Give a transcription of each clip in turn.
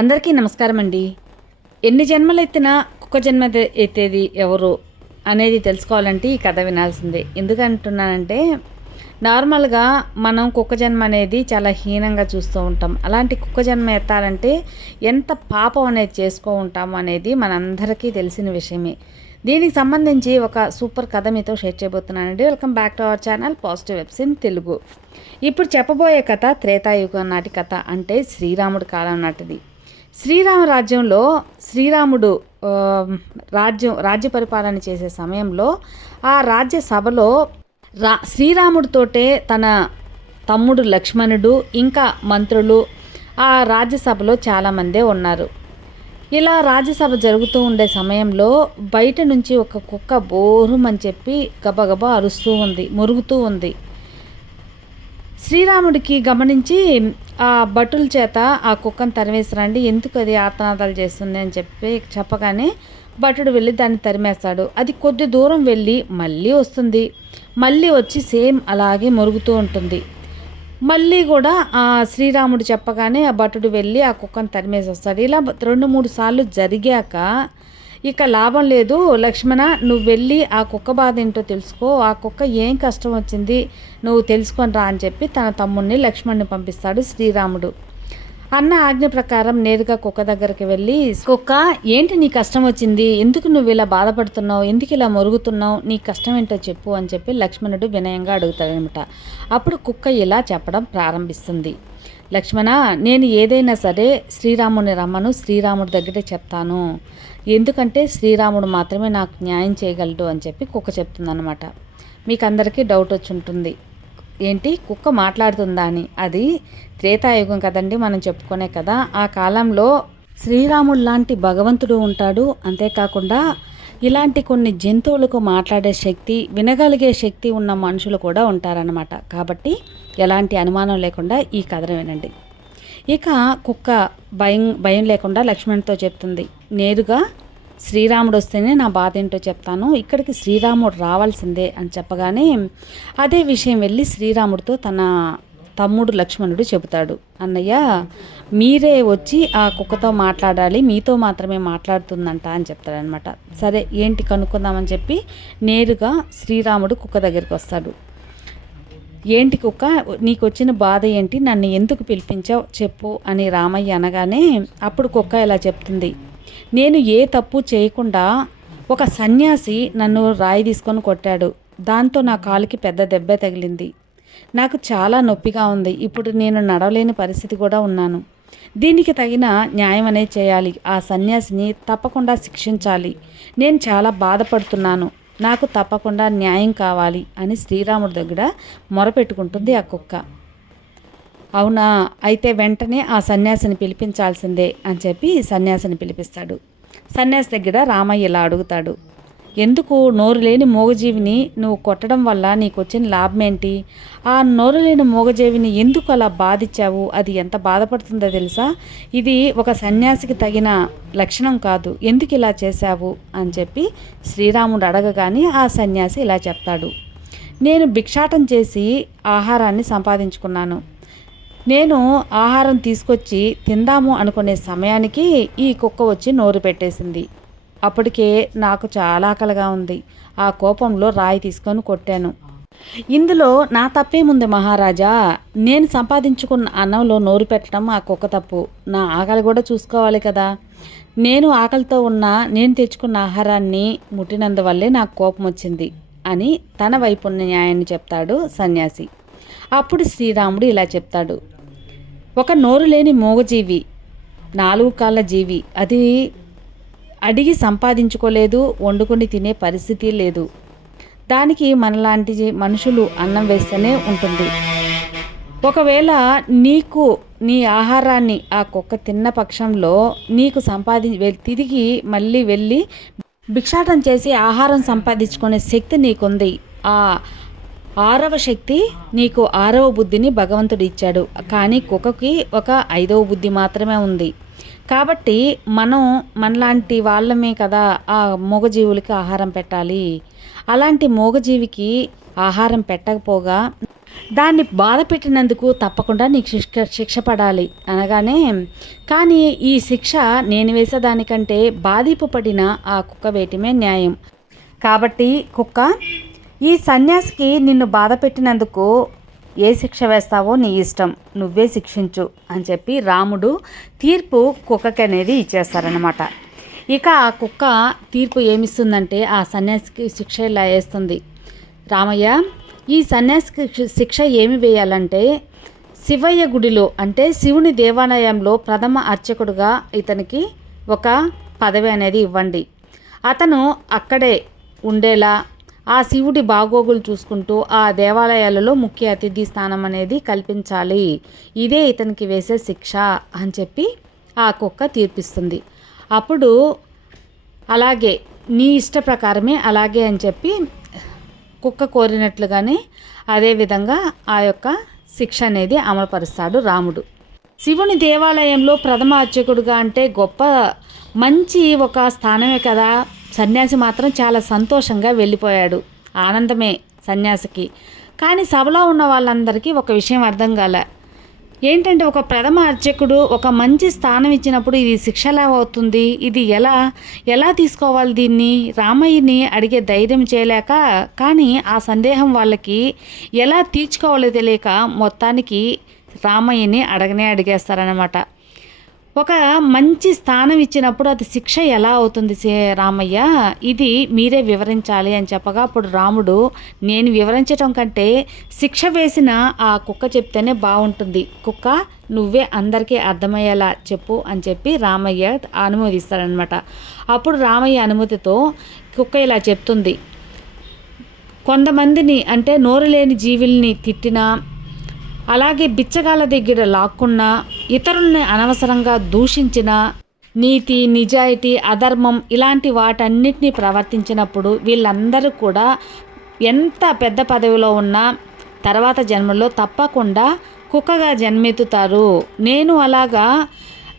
అందరికీ నమస్కారం అండి ఎన్ని జన్మలు ఎత్తినా కుక్క జన్మ ఎత్తేది ఎవరు అనేది తెలుసుకోవాలంటే ఈ కథ వినాల్సిందే. ఎందుకంటున్నానంటే నార్మల్గా మనం కుక్క జన్మ అనేది చాలా హీనంగా చూస్తూ ఉంటాం. అలాంటి కుక్క జన్మ ఎత్తాలంటే ఎంత పాపం అనేది చేసుకో ఉంటాం అనేది మనందరికీ తెలిసిన విషయమే. దీనికి సంబంధించి ఒక సూపర్ కథ మీతో share చేయబోతున్నానండి. Welcome back to our channel positive vibes in Telugu. ఇప్పుడు చెప్పబోయే కథ త్రేతాయుగం నాటి కథ అంటే శ్రీరాముడి కాలం నాటిది. శ్రీరామ రాజ్యంలో శ్రీరాముడు రాజ్యం రాజ్య పరిపాలన చేసే సమయంలో ఆ రాజ్యసభలో రా శ్రీరాముడితోటే తన తమ్ముడు లక్ష్మణుడు ఇంకా మంత్రులు ఆ రాజ్యసభలో చాలామందే ఉన్నారు. ఇలా రాజ్యసభ జరుగుతూ ఉండే సమయంలో బయట నుంచి ఒక కుక్క బోరుమని చెప్పి గబగబా అరుస్తూ ఉంది మురుగుతూ ఉంది. శ్రీరాముడికి గమనించి ఆ భటుల చేత ఆ కుక్కను తరిమేసిరండి ఎందుకు అది ఆర్తనాదాలు చేస్తుంది? అని చెప్పి చెప్పగానే భటుడు వెళ్ళి దాన్ని తరిమేస్తాడు. అది కొద్ది దూరం వెళ్ళి మళ్ళీ వస్తుంది. మళ్ళీ వచ్చి సేమ్ అలాగే మరుగుతూ ఉంటుంది. మళ్ళీ కూడా ఆ శ్రీరాముడు చెప్పగానే ఆ భటుడు వెళ్ళి ఆ కుక్కను తరిమేసి వస్తాడు. ఇలా రెండు మూడు సార్లు జరిగాక ఇక లాభం లేదు. లక్ష్మణ నువ్వు వెళ్ళి ఆ కుక్క బాధ ఏంటో తెలుసుకో. ఆ కుక్క ఏం కష్టం వచ్చింది నువ్వు తెలుసుకొని రా అని చెప్పి తన తమ్ముడిని లక్ష్మణ్ని పంపిస్తాడు శ్రీరాముడు. అన్న ఆజ్ఞ ప్రకారం నేరుగా కుక్క దగ్గరికి వెళ్ళి కుక్క ఏంటి నీ కష్టం వచ్చింది? ఎందుకు నువ్వు ఇలా బాధపడుతున్నావు? ఎందుకు ఇలా మొరుగుతున్నావు? నీ కష్టం ఏంటో చెప్పు అని చెప్పి లక్ష్మణుడు వినయంగా అడుగుతాడనమాట. అప్పుడు కుక్క ఇలా చెప్పడం ప్రారంభిస్తుంది. లక్ష్మణ నేను ఏదైనా సరే శ్రీరాముని రమ్మను శ్రీరాముడి దగ్గరే చెప్తాను. ఎందుకంటే శ్రీరాముడు మాత్రమే నాకు న్యాయం చేయగలడు అని చెప్పి కుక్క చెప్తుందన్నమాట. మీకు అందరికీ డౌట్ వచ్చి ఉంటుంది. ఏంటి? కుక్క మాట్లాడుతుందా అని. అది త్రేతాయుగం కదండి మనం చెప్పుకునే కదా. ఆ కాలంలో శ్రీరాముడు లాంటి భగవంతుడు ఉంటాడు. అంతేకాకుండా ఇలాంటి కొన్ని జంతువులకు మాట్లాడే శక్తి వినగలిగే శక్తి ఉన్న మనుషులు కూడా ఉంటారన్నమాట. కాబట్టి ఎలాంటి అనుమానం లేకుండా ఈ కథను వినండి. ఇక కుక్క భయం భయం లేకుండా లక్ష్మణ్తో చెప్తుంది. నేరుగా శ్రీరాముడు వస్తేనే నా బాధ ఏంటో చెప్తాను. ఇక్కడికి శ్రీరాముడు రావాల్సిందే అని చెప్పగానే అదే విషయం వెళ్ళి శ్రీరాముడితో తన తమ్ముడు లక్ష్మణుడు చెబుతాడు. అన్నయ్య మీరే వచ్చి ఆ కుక్కతో మాట్లాడాలి మీతో మాత్రమే మాట్లాడుతుందంట అని చెప్తాడనమాట సరే ఏంటి కనుక్కుందామని చెప్పి నేరుగా శ్రీరాముడు కుక్క దగ్గరికి వస్తాడు. ఏంటి కుక్క నీకు వచ్చిన బాధ ఏంటి? నన్ను ఎందుకు పిలిపించావు? చెప్పు అని రామయ్య అనగానే అప్పుడు కుక్క ఇలా చెప్తుంది. నేను ఏ తప్పు చేయకుండా ఒక సన్యాసి నన్ను రాయి తీసుకొని కొట్టాడు. దాంతో నా కాలుకి పెద్ద దెబ్బ తగిలింది. నాకు చాలా నొప్పిగా ఉంది. ఇప్పుడు నేను నడవలేని పరిస్థితి కూడా ఉన్నాను. దీనికి తగిన న్యాయం అనేది చేయాలి. ఆ సన్యాసిని తప్పకుండా శిక్షించాలి. నేను చాలా బాధపడుతున్నాను. నాకు తప్పకుండా న్యాయం కావాలి అని శ్రీరాముడి దగ్గర మొరపెట్టుకుంటుంది ఆ కుక్క. అవునా? అయితే వెంటనే ఆ సన్యాసిని పిలిపించాల్సిందే అని చెప్పి సన్యాసిని పిలిపిస్తాడు. సన్యాసి దగ్గర రామయ్య ఇలా అడుగుతాడు. ఎందుకు? నోరు లేని మూగజీవిని నువ్వు కొట్టడం వల్ల నీకు వచ్చిన లాభం ఏంటి ఆ నోరు లేని మూగజీవిని ఎందుకు అలా బాధించావు? అది ఎంత బాధపడుతుందో తెలుసా? ఇది ఒక సన్యాసికి తగిన లక్షణం కాదు. ఎందుకు ఇలా చేశావు? అని చెప్పి శ్రీరాముడు అడగగానే ఆ సన్యాసి ఇలా చెప్తాడు. నేను భిక్షాటం చేసి ఆహారాన్ని సంపాదించుకున్నాను. నేను ఆహారం తీసుకొచ్చి తిందాము అనుకునే సమయానికి ఈ కుక్క వచ్చి నోరు పెట్టేసింది. అప్పటికే నాకు చాలా ఆకలిగా ఉంది. ఆ కోపంలో రాయి తీసుకొని కొట్టాను. ఇందులో నా తప్పేముంది మహారాజా? నేను సంపాదించుకున్న అన్నంలో నోరు పెట్టడం ఆ కుక్క తప్పు. నా ఆకలి కూడా చూసుకోవాలి కదా. నేను ఆకలితో ఉన్న నేను తెచ్చుకున్న ఆహారాన్ని ముట్టినందువల్లే నాకు కోపం వచ్చింది అని తన వైపు న్యాయాన్ని చెప్తాడు సన్యాసి. అప్పుడు శ్రీరాముడు ఇలా చెప్తాడు. ఒక నోరు లేని మూగజీవి నాలుగు కాళ్ళ జీవి. అది అడిగి సంపాదించుకోలేదు వండుకొని తినే పరిస్థితి లేదు. దానికి మనలాంటి మనుషులు అన్నం వేస్తూనే ఉంటుంది. ఒకవేళ నీకు నీ ఆహారాన్ని ఆ కుక్క తిన్న పక్షంలో నీకు సంపాది తిరిగి మళ్ళీ వెళ్ళి భిక్షాటం చేసి ఆహారం సంపాదించుకునే శక్తి నీకుంది. ఆ ఆరవ శక్తి నీకు ఆరవ బుద్ధిని భగవంతుడు ఇచ్చాడు. కానీ కుక్కకి ఒక ఐదవ బుద్ధి మాత్రమే ఉంది. కాబట్టి మనం మనలాంటి వాళ్ళమే కదా ఆ మూగజీవులకి ఆహారం పెట్టాలి. అలాంటి మూగజీవికి ఆహారం పెట్టకపోగా దాన్ని బాధ పెట్టినందుకు తప్పకుండా నీకు శిక్ష శిక్ష పడాలి అనగానే కానీ ఈ శిక్ష నేను వేసేదానికంటే బాధింపు పడిన ఆ కుక్క వేయటమే న్యాయం. కాబట్టి కుక్క ఈ సన్యాసికి నిన్ను బాధ పెట్టినందుకు ఏ శిక్ష వేస్తావో నీ ఇష్టం. నువ్వే శిక్షించు అని చెప్పి రాముడు తీర్పు కుక్కకి అనేది ఇచ్చేస్తారనమాట ఇక ఆ కుక్క తీర్పు ఏమిస్తుందంటే ఆ సన్యాసికి శిక్ష ఇలా వేస్తుంది? రామయ్య ఈ సన్యాసికి శిక్ష ఏమి వేయాలంటే శివయ్య గుడిలో అంటే శివుని దేవాలయంలో ప్రథమ అర్చకుడుగా ఇతనికి ఒక పదవి అనేది ఇవ్వండి. అతను అక్కడే ఉండేలా ఆ శివుడి బాగోగులు చూసుకుంటూ ఆ దేవాలయాలలో ముఖ్య అతిథి స్థానం అనేది కల్పించాలి. ఇదే ఇతనికి వేసే శిక్ష అని చెప్పి ఆ కుక్క తీర్పిస్తుంది. అప్పుడు అలాగే నీ ఇష్ట ప్రకారమే అలాగే అని చెప్పి కుక్క కోరినట్లుగానే అదేవిధంగా ఆ యొక్క శిక్ష అనేది అమలుపరుస్తాడు రాముడు. శివుని దేవాలయంలో ప్రథమ అర్చకుడుగా అంటే గొప్ప మంచి ఒక స్థానమే కదా. సన్యాసి మాత్రం చాలా సంతోషంగా వెళ్ళిపోయాడు. ఆనందమే సన్యాసికి. కానీ సభలో ఉన్న వాళ్ళందరికీ ఒక విషయం అర్థం కాల. ఏంటంటే ఒక ప్రథమ అర్చకుడు ఒక మంచి స్థానం ఇచ్చినప్పుడు ఇది శిక్షలా అవుతుంది? ఇది ఎలా ఎలా తీసుకోవాలి దీన్ని? రామయ్యని అడిగే ధైర్యం చేయలేక కానీ ఆ సందేహం వాళ్ళకి ఎలా తీర్చుకోవాలో తెలియక మొత్తానికి రామయ్యని అడగనే అడిగేస్తారనమాట ఒక మంచి స్థానం ఇచ్చినప్పుడు అది శిక్ష ఎలా అవుతుంది రామయ్య? ఇది మీరే వివరించాలి అని చెప్పగా అప్పుడు రాముడు నేను వివరించటం కంటే శిక్ష వేసిన ఆ కుక్క చెప్తేనే బాగుంటుంది కుక్క నువ్వే అందరికీ అర్థమయ్యేలా చెప్పు అని చెప్పి రామయ్య అనుమతిస్తాడనమాట అప్పుడు రామయ్య అనుమతితో కుక్క ఇలా చెప్తుంది కొంతమందిని అంటే నోరు లేని జీవుల్ని తిట్టినా అలాగే బిచ్చగాళ్ళ దగ్గర లాక్కున్నా ఇతరుల్ని అనవసరంగా దూషించిన నీతి నిజాయితీ అధర్మం ఇలాంటి వాటన్నిటినీ ప్రవర్తించినప్పుడు వీళ్ళందరూ కూడా ఎంత పెద్ద పదవిలో ఉన్నా తర్వాత జన్మలో తప్పకుండా కుక్కగా జన్మెత్తుతారు. నేను అలాగా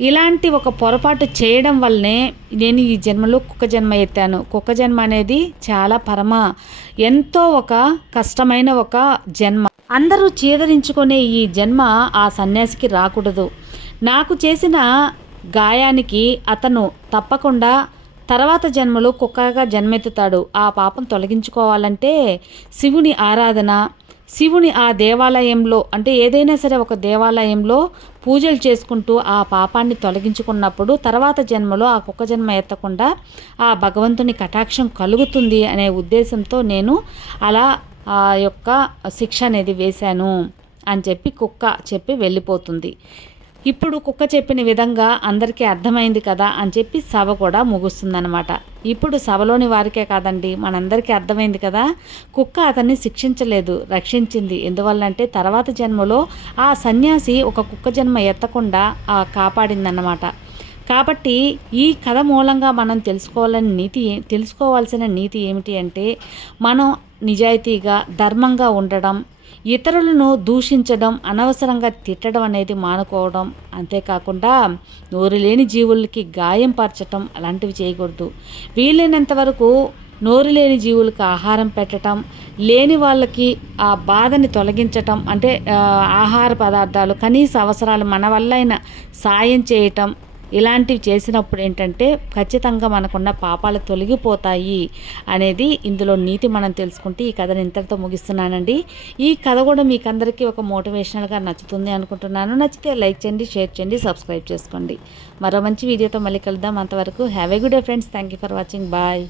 ఇలాంటి ఒక పొరపాటు చేయడం వల్లనే నేను ఈ జన్మలో కుక్క జన్మ ఎత్తాను. కుక్క జన్మ అనేది చాలా పరమ ఎంతో ఒక కష్టమైన ఒక జన్మ. అందరూ చీదరించుకునే ఈ జన్మ ఆ సన్యాసికి రాకూడదు. నాకు చేసిన గాయానికి అతను తప్పకుండా తర్వాత జన్మలో కుక్కగా జన్మెత్తుతాడు. ఆ పాపం తొలగించుకోవాలంటే శివుని ఆరాధన శివుని ఆ దేవాలయంలో అంటే ఏదైనా సరే ఒక దేవాలయంలో పూజలు చేసుకుంటూ ఆ పాపాన్ని తొలగించుకున్నప్పుడు తర్వాత జన్మలో ఆ కుక్క జన్మ ఎత్తకుండా ఆ భగవంతుని కటాక్షం కలుగుతుంది అనే ఉద్దేశంతో నేను అలా ఆ యొక్క శిక్ష అనేది వేశాను అని చెప్పి కుక్క చెప్పి వెళ్ళిపోతుంది. ఇప్పుడు కుక్క చెప్పిన విధంగా అందరికీ అర్థమైంది కదా అని చెప్పి సభ కూడా ముగుస్తుందన్నమాట. ఇప్పుడు సభలోని వారికే కాదండి మనందరికీ అర్థమైంది కదా కుక్క అతన్ని శిక్షించలేదు రక్షించింది. ఎందువల్లంటే తర్వాత జన్మలో ఆ సన్యాసి ఒక కుక్క జన్మ ఎత్తకుండా కాపాడిందన్నమాట. కాబట్టి ఈ కథ మూలంగా మనం తెలుసుకోవాలని నీతి తెలుసుకోవాల్సిన నీతి ఏమిటి అంటే మనం నిజాయితీగా ధర్మంగా ఉండడం ఇతరులను దూషించడం అనవసరంగా తిట్టడం అనేది మానుకోవడం. అంతేకాకుండా నోరు లేని జీవులకి గాయం పరచటం అలాంటివి చేయకూడదు. వీలైనంత వరకు నోరు లేని జీవులకు ఆహారం పెట్టడం లేని వాళ్ళకి ఆ బాధని తొలగించటం అంటే ఆహార పదార్థాలు కనీస అవసరాలు మన వల్లైన సాయం చేయటం ఇలాంటివి చేసినప్పుడు ఏంటంటే ఖచ్చితంగా మనకున్న పాపాలు తొలగిపోతాయి అనేది ఇందులో నీతి మనం తెలుసుకుంటే ఈ కథను ఇంతటితో ముగిస్తున్నానండి. ఈ కథ కూడా మీకు అందరికీ ఒక మోటివేషనల్గా నచ్చుతుంది అనుకుంటున్నాను. నచ్చితే లైక్ చేయండి షేర్ చేయండి సబ్స్క్రైబ్ చేసుకోండి. మరో మంచి వీడియోతో మళ్ళీ కలుద్దాం. అంతవరకు have a good day friends. Thank you for watching. Bye.